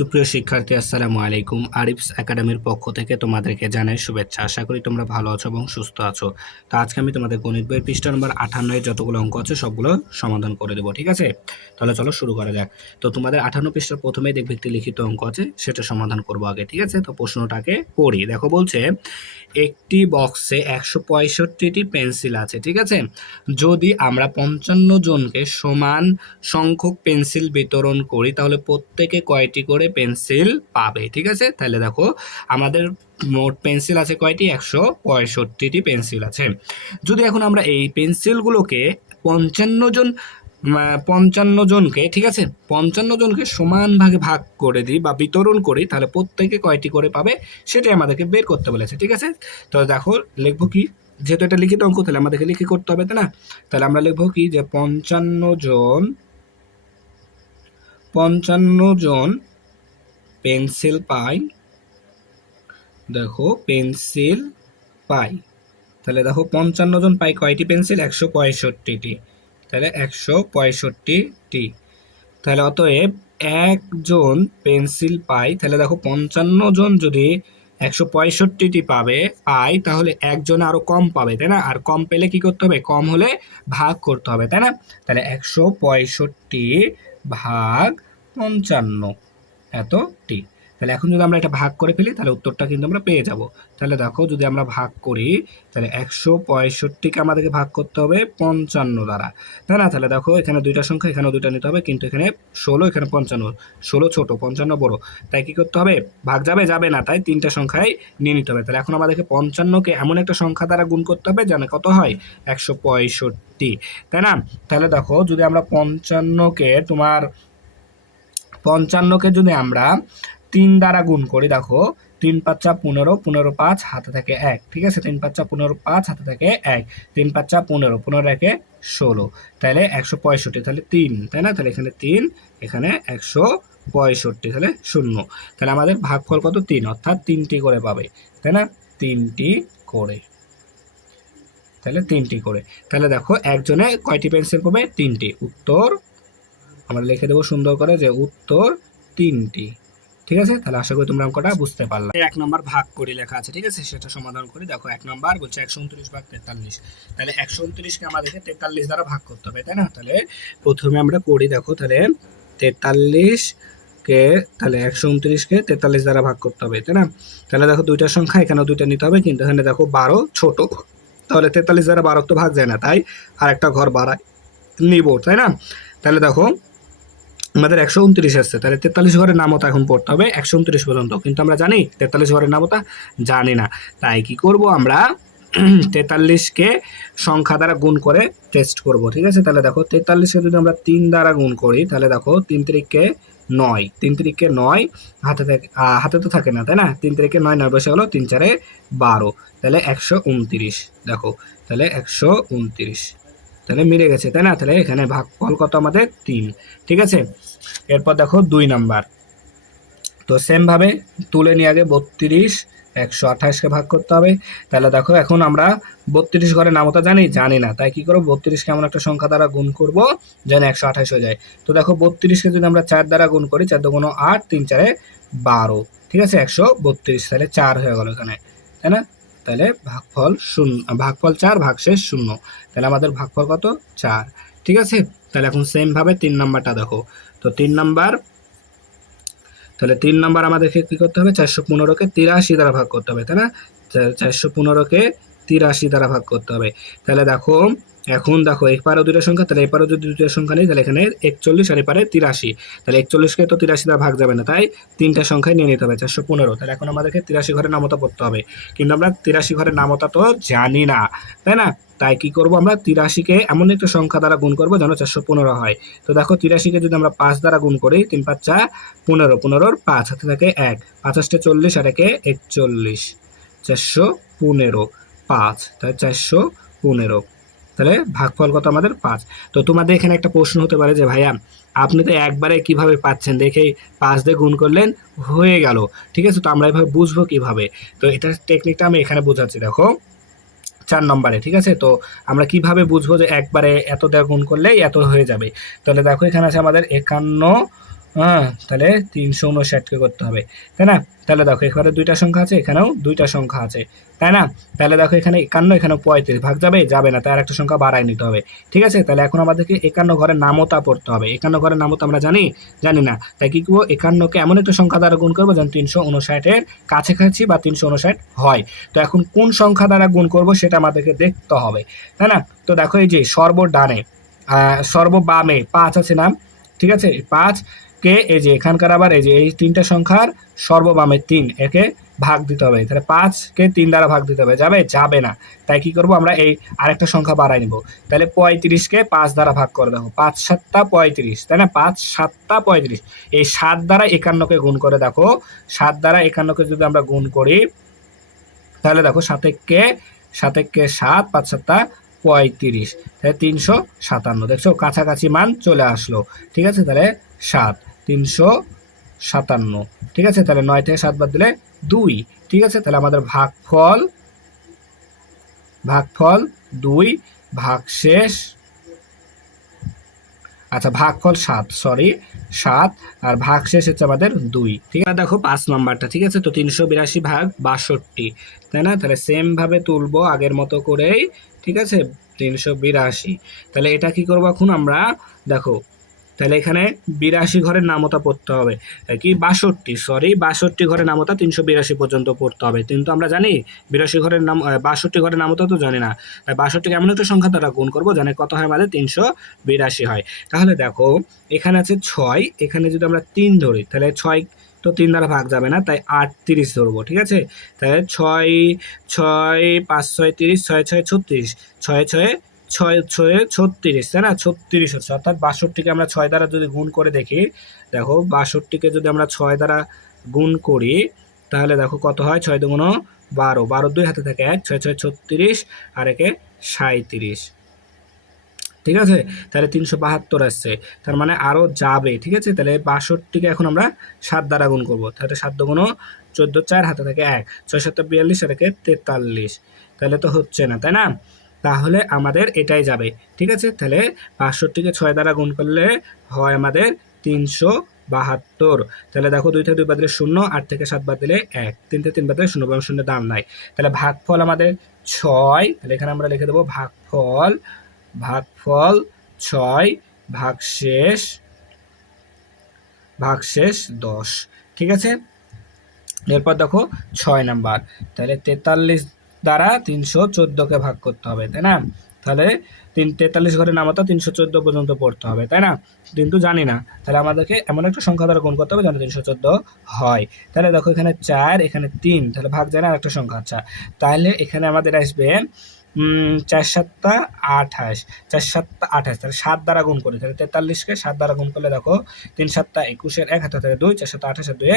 সুপ্রিয় শিক্ষার্থী, আসসালামু আলাইকুম। আরিফস একাডেমির পক্ষ থেকে তোমাদেরকে জানাই শুভেচ্ছা। আশা করি তোমরা ভালো আছো এবং সুস্থ আছো। তো আজকে আমি তোমাদের গণিত বইয়ের পৃষ্ঠা নম্বর 58 এর যতগুলো অঙ্ক আছে সবগুলো সমাধান করে দেবো, ঠিক আছে? তাহলে চলো শুরু করা যাক। তো তোমাদের 58 পৃষ্ঠার প্রথমেই দেখবে একটি লিখিত অঙ্ক আছে, সেটা সমাধান করবো আগে, ঠিক আছে? তো প্রশ্নটাকে পড়ি। দেখো, বলছে একটি বক্সে 165টি পেন্সিল আছে, ঠিক আছে? যদি আমরা 55 জনকে সমান সংখ্যক পেন্সিল বিতরণ করি তাহলে প্রত্যেকে কয়টি করে পেন্সিল পাবে, ঠিক আছে? তাহলে দেখো, আমাদের মোট পেন্সিল আছে কয়টি? 165টি পেন্সিল আছে। যদি এখন আমরা এই পেন্সিলগুলোকে 55 জনকে, ঠিক আছে, 55 জনকে সমান ভাগে ভাগ করে দিই বা বিতরণ করি, তাহলে প্রত্যেকে কয়টি করে পাবে সেটাই আমাদেরকে বের করতে বলেছে, ঠিক আছে? তো দেখো, লিখবো কি, যেহেতু এটা লিখিত অঙ্ক তাহলে আমাদেরকে লিখে করতে হবে, তাই না? তাহলে আমরা লিখবো কি, যে 55 জন পেন্সিল পাই। দেখো, পেন্সিল পাই। তাহলে দেখো, 55 জন পাই কয়টি পেন্সিল? 165টি। তাহলে 165টি। তাহলে অতএব একজন পেন্সিল পাই। তাহলে দেখো, 55 জন যদি 165টি পাই তাহলে একজনে আরো কম পাবে, তাই না? আর কম পেলে কি করতে হবে? কম হলে ভাগ করতে হবে, তাই না? তাহলে 165 ভাগ 55 এতটি। তাহলে এখন যদি আমরা এটা ভাগ করে ফেলি তাহলে উত্তরটা কিন্তু আমরা পেয়ে যাব। তাহলে দেখো, যদি আমরা ভাগ করি তাহলে 165কে আমাদেরকে ভাগ করতে হবে 55 দ্বারা, তাই না? তাহলে দেখো, এখানে দুইটা সংখ্যা, এখানেও দুইটা নিতে হবে, কিন্তু এখানে 16, এখানে 55। 16 ছোট, 55 বড়, তাই কি করতে হবে? ভাগ যাবে না, তাই তিনটা সংখ্যায় নিয়ে নিতে হবে। তাহলে এখন আমাদেরকে 55কে এমন একটা সংখ্যা দ্বারা গুণ করতে হবে যেন কত হয়? 165, তাই না? তাহলে দেখো, যদি আমরা 55কে যদি আমরা 3 দ্বারা গুণ করি, দেখো 3 × 5 = 15, 15 × 5 হাতে থাকে 1, ঠিক আছে? 3 × 5 = 15, 5 হাতে থাকে 1, 3 × 5 = 15, 15 × 1 = 16, তাহলে 165, তাহলে 3, তাই না? তাহলে এখানে 3, এখানে 165, তাহলে 0। তাহলে আমাদের ভাগফল কত? 3, অর্থাৎ 3টি করে পাবে, তাই না? 3টি করে। তাহলে 3টি করে। তাহলে দেখো, একজনে কয়টি পেন্সিল পাবে? 3টি। উত্তর আমরা লিখে দেবো সুন্দর করে, যে উত্তর 3টি, ঠিক আছে? তাহলে আশা করি তোমরা অঙ্কটা বুঝতে পারলে। 1 নম্বর ভাগ করি লেখা আছে, ঠিক আছে? সেটা সমাধান করি। দেখো, 1 নম্বর বলছে 129 ভাগ 43। তাহলে 129কে আমাদেরকে 43 দ্বারা ভাগ করতে হবে, তাই না? তাহলে প্রথমে আমরা করি। দেখো, তাহলে 43কে, তাহলে 129কে 43 দ্বারা ভাগ করতে হবে, তাই না? তাহলে দেখো, দুইটা সংখ্যা, এখানেও দুইটা নিতে হবে, কিন্তু এখানে দেখো 12 ছোট, তাহলে 43 দ্বারা 12 তো ভাগ যায় না, তাই আর একটা ঘর বাড়ায় নিব, তাই না? তাহলে দেখো, আমাদের 129 আসছে, তাহলে 43 ঘরের নামতা এখন পড়তে হবে 129 পর্যন্ত, কিন্তু আমরা জানি 43 ঘরের নামতা জানি না, তাই কি করব আমরা 43কে সংখ্যা দ্বারা গুণ করে টেস্ট করব, ঠিক আছে? তাহলে দেখো, 43কে যদি আমরা 3 দ্বারা গুণ করি তাহলে দেখো, 3 তিরিকে 9, 3 তিরিকে 9 হাতে তো থাকে না, তাই না? 3 তিরিকে 9, 9 বসে হলো 3 4 12, তাহলে 129। দেখো, তাহলে 129, তাহলে মিলে গেছে, তাই না? তাহলে এখানে ভাগফল কত আমাদের? 3, ঠিক আছে? এরপর দেখো 2 নাম্বার। তো সেম ভাবে তুলে নিয়ে আগে 32 128কে ভাগ করতে হবে। তাহলে দেখো, এখন আমরা 32 ঘরের নামতা জানি না, তাই কি করব? 32কে এমন একটা সংখ্যা দ্বারা গুণ করব যেন 128 হয়ে যায়। তো দেখো, 32কে যদি আমরা 4 দ্বারা গুণ করি, 4 × 8, 3 × 4 = 12, ঠিক আছে? 132, তাহলে 4 হয়ে গেল এখানে, তাই না? তাহলে ভাগফল 0, ভাগফল 4 ভাগশেষ 0, তাহলে আমাদের ভাগফল কত? 4, ঠিক আছে? তাহলে এখন সেম ভাবে 3 নাম্বারটা দেখো। তো 3 নাম্বার, তাহলে 3 নাম্বার আমাদেরকে কি করতে হবে? 415কে 83 দ্বারা ভাগ করতে হবে, তাই না? 415কে 83 দ্বারা ভাগ করতে হবে। তাহলে দেখো, এখন দেখো, এপারেও দুটো সংখ্যা, তাহলে এপারেও যদি দুটো সংখ্যা নেই তাহলে এখানে 41 আর এপারে 83, তাহলে 41কে তো 83 দ্বারা ভাগ যাবে না, তাই তিনটা সংখ্যায় নিয়ে নিতে হবে 415। তাহলে এখন আমাদেরকে 83 ঘরের নামতা পড়তে হবে, কিন্তু আমরা 83 ঘরের নামতা তো জানি না, তাই না? তাই কি করব? আমরা 83কে এমন একটা সংখ্যা দ্বারা গুণ করব যেন 415 হয়। তো দেখো, 83কে যদি আমরা 5 দ্বারা গুণ করি, 3 × 5 = 15, 15 × 5 হাতে থাকে 1, 5 × 8 = 40 আর 1 = 41, 415, 5, তাহলে 415, তাহলে ভাগফল কত আমাদের? 5। তো তোমাদের এখানে একটা প্রশ্ন হতে পারে যে ভাইয়া, আপনি তো একবারে কিভাবে পাচ্ছেন? দেখেই 5 দিয়ে গুণ করলেন, হয়ে গেল, ঠিক আছে? তো আমরা এভাবে বুঝবো কিভাবে? তো এটার টেকনিকটা আমি এখানে বোঝাচ্ছি। দেখো, 4 নম্বরে, ঠিক আছে? তো আমরা কিভাবে বুঝবো যে একবারে এত দিয়ে গুণ করলেই এত হয়ে যাবে? তাহলে দেখো, এখানে আছে আমাদের 51 হ্যাঁ, তাহলে 359কে করতে হবে, তাই না? তাহলে দেখো এখানে দুইটা সংখ্যা আছে, এখানেও দুইটা সংখ্যা আছে, তাই না? তাহলে দেখো এখানে 51, এখানে 35, ভাগ যাবে? যাবে না, তাই আরেকটা সংখ্যা বাড়ায় নিতে হবে। ঠিক আছে? তাহলে এখন আমাদেরকে 51 ঘরের নামতা পড়তে হবে। 51 ঘরের নামতা আমরা জানি? জানি না। তাই কি করবো? 51কে এমন একটা সংখ্যা দ্বারা গুণ করবো যেন 359-এর কাছাকাছি বা 359 হয়। তো এখন কোন সংখ্যা দ্বারা গুণ করবো সেটা আমাদেরকে দেখতে হবে, তাই না? তো দেখো এই যে সর্বডানে সর্ববামে 5 আছে না? ঠিক আছে? 5 কে এই যে এখানকার আবার এই যে এই তিনটা সংখ্যার সর্ববামে 3, একে ভাগ দিতে হবে। তাহলে 5 কে 3 দ্বারা ভাগ দিতে হবে। যাবে? যাবে না। তাই কি করব? আমরা এই আরেকটা সংখ্যা বাড়াই নিব। তাহলে 35 কে 5 দ্বারা ভাগ করে দেখো। 5 7 35, তাই না? 5 7 35। এই 7 দ্বারা 51 কে গুণ করে দেখো। 7 দ্বারা 51 কে যদি আমরা গুণ করি তাহলে দেখো 7 কে 7, 5 7 35, তাহলে 357। দেখছো কাছাকাছি মান চলে আসলো। ঠিক আছে? তাহলে 7 357। ঠিক আছে? তাহলে 9 থেকে 7 বাদ দিলে 2। ঠিক আছে? তাহলে আমাদের ভাগফল 2, ভাগশেষ, আচ্ছা ভাগফল 7, সরি 7, আর ভাগশেষ হচ্ছে আমাদের 2। ঠিক আছে? দেখো 5 নাম্বারটা। ঠিক আছে? তো 382 ভাগ 62, তাই না? তাহলে সেম ভাবে তুলবো আগের মতো করেই। ঠিক আছে? 382। তাহলে এটা কি করবো এখন আমরা? দেখো তাহলে এখানে 82 ঘরের নামতা পড়তে হবে, কি 62, সরি 62 ঘরের নামতা 382 পর্যন্ত পড়তে হবে। কিন্তু আমরা জানি 82 ঘরের নাম 62 ঘরের নামতা তো জানি না। তাই 62 এমন একটা সংখ্যা দ্বারা গুণ করবো জানে কত হয় আমাদের 382 হয়। তাহলে দেখো এখানে আছে 6, এখানে যদি আমরা 3 ধরি তাহলে 6 তো 3 দ্বারা ভাগ যাবে না, তাই 38 ধরবো। ঠিক আছে? তাহলে 6 6 5 6 30, 6 6 36, 6 6 ছয় ছয়ে 36, তাই না? 36 হচ্ছে, অর্থাৎ 62কে আমরা 6 দ্বারা যদি গুণ করে দেখি, দেখো 62কে যদি আমরা 6 দ্বারা গুণ করি তাহলে দেখো কত হয়? 6 দুগুণ 12, 12 2 হাতে থাকে 1, 6 6 36, আর একে 37। ঠিক আছে? তাহলে 372 আসছে, তার মানে আরও যাবে। ঠিক আছে? তাহলে 62কে এখন আমরা 7 দ্বারা গুণ করবো, তাহলে 7 দুগুণ 14, 4 হাতে থাকে 1, 6 7 42, আর একে 43। তাহলে তো হচ্ছে না, তাই না? তাহলে আমাদের এটাই যাবে। ঠিক আছে? তাহলে 65কে 6 দ্বারা গুণ করলে হয় আমাদের 372। তাহলে দেখো 2 থেকে 2 বাদ দিলে 0, 8 থেকে 7 বাদ দিলে 1, 3 থেকে 3 বাদ দিলে 0, এবং 0 দাম নাই। তাহলে ভাগফল আমাদের 6। তাহলে এখানে আমরা লিখে দেবো ভাগফল 6, ভাগশেষ 10। ঠিক আছে? এরপর দেখো 6 নাম্বার। তাহলে 43 দ্বারা 314কে ভাগ করতে হবে, তাই না? তাহলে 43 ঘরের নামতা 314 পর্যন্ত পড়তে হবে, তাই না? কিন্তু জানি না, তাহলে আমাদেরকে এমন একটা সংখ্যা দ্বারা গুণ করতে হবে যেন 314 হয়। তাহলে দেখো এখানে 4, এখানে 3, তাহলে ভাগ যায় না, আরেকটা সংখ্যা। আচ্ছা তাহলে এখানে আমাদের আসবে 4 7 28, 4 7 28, তাহলে 7 দ্বারা গুণ করি, তাহলে 43কে 7 দ্বারা গুণ করলে দেখো 3 7 21, 1 হাতে থাকে 2, 4 7 28, আর 2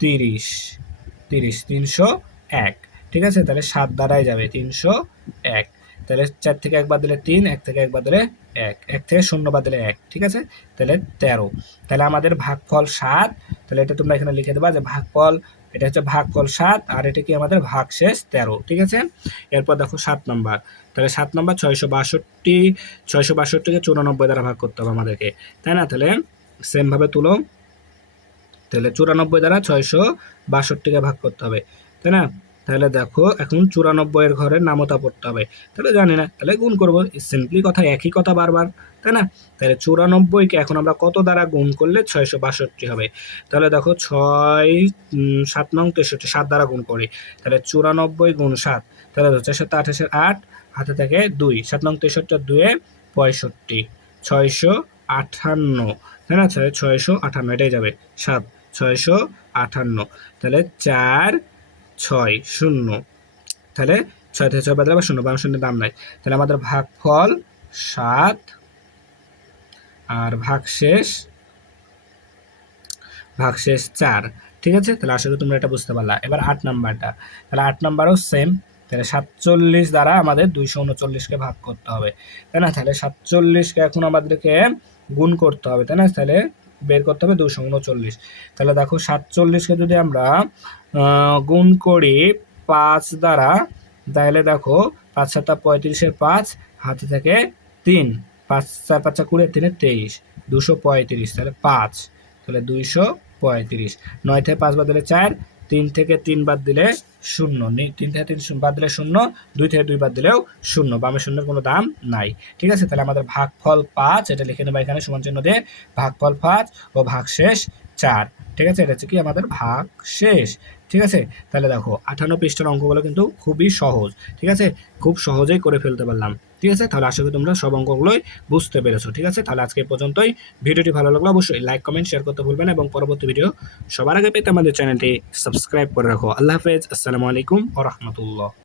30, 301। ঠিক আছে? তাহলে 7 দ্বারাই যাবে 301। তাহলে 4 থেকে 1 বাদ দিলে 3, 1 থেকে 1 বাদ দিলে 1, 1 থেকে 0 বাদ দিলে 1। ঠিক আছে? তাহলে 13। তাহলে আমাদের ভাগফল 7। তাহলে এটা তোমরা এখানে লিখে দেবা যে ভাগফল, এটা হচ্ছে ভাগফল 7, আর এটা কি আমাদের ভাগশেষ 13। ঠিক আছে? এরপর দেখো 7 নাম্বার। তাহলে 7 নাম্বার 662, 662কে 94 দ্বারা ভাগ করতে হবে আমাদেরকে, তাই না? তাহলে সেম ভাবে তুলো। তাহলে 94 দ্বারা 662কে ভাগ করতে হবে, তাই না? তাহলে দেখো এখন 94 এর ঘরের নামতা পড়তে হবে। তাহলে জানি না, তাহলে গুণ করবো। সিম্পলি কথা, একই কথা বারবার, তাই না? তাহলে 94কে এখন আমরা কত দ্বারা গুণ করলে 662 হবে? তাহলে দেখো 6 7 নং 63, 7 দ্বারা গুণ করি। তাহলে 94 গুণ 7, তাহলে 4 7 28, 8 হাতে থাকে 2, 7 নং 63, 2 65, 658, তাই না? 658, এটাই যাবে 7, 658। তাহলে 4 6 0, তাহলে 6 থেকে 6 বাদ দিলে আবার 0, বা 0 দাম নাই। তাহলে আমাদের ভাগফল 7 আর ভাগশেষ 4। ঠিক আছে? তাহলে আশা করি তোমরা এটা বুঝতে পারলা। এবার 8 নাম্বারটা। তাহলে 8 নাম্বারও সেম। তাহলে 47 দ্বারা আমাদের 239কে ভাগ করতে হবে, তাই না? তাহলে 47কে এখন আমাদেরকে গুণ করতে হবে, তাই না? তাহলে বের করতে হবে 239। তাহলে দেখো 47কে যদি আমরা গুণ করি 5 দ্বারা, তাহলে দেখো 5 7 35, 5 হাতে থেকে 3, 5 4 5 20, 3 23, 235, তাহলে 5। তাহলে 235। 9 থেকে 5 বাদ দিলে 4, 3 থেকে 3 বাদ দিলে 0, 3 থেকে 3 বাদ দিলে 0, 2 থেকে 2 বাদ দিলেও 0, বামে শূন্যের কোনো দাম নাই। ঠিক আছে, তাহলে আমাদের ভাগফল 5, এটা লিখে নেবা এখানে সমান চিহ্ন দিয়ে, ভাগফল 5 ও ভাগশেষ 4। ঠিক আছে, এটা হচ্ছে কি আমাদের ভাগ শেষ। ঠিক আছে, তাহলে দেখো 58 পৃষ্ঠার অঙ্কগুলো কিন্তু খুবই সহজ। ঠিক আছে, খুব সহজেই করে ফেলতে পারলাম। ঠিক আছে, তাহলে আশা করি তোমরা সব অঙ্কগুলোই বুঝতে পেরেছো। ঠিক আছে, তাহলে আজকে এই পর্যন্তই। ভিডিওটি ভালো লাগলে অবশ্যই লাইক, কমেন্ট, শেয়ার করতে ভুলবেন এবং পরবর্তী ভিডিও সবার আগে পেতে আমাদের চ্যানেলটি সাবস্ক্রাইব করে রাখো। আল্লাহ হাফেজ, আসসালামু আলাইকুম ওয়া রাহমাতুল্লাহ।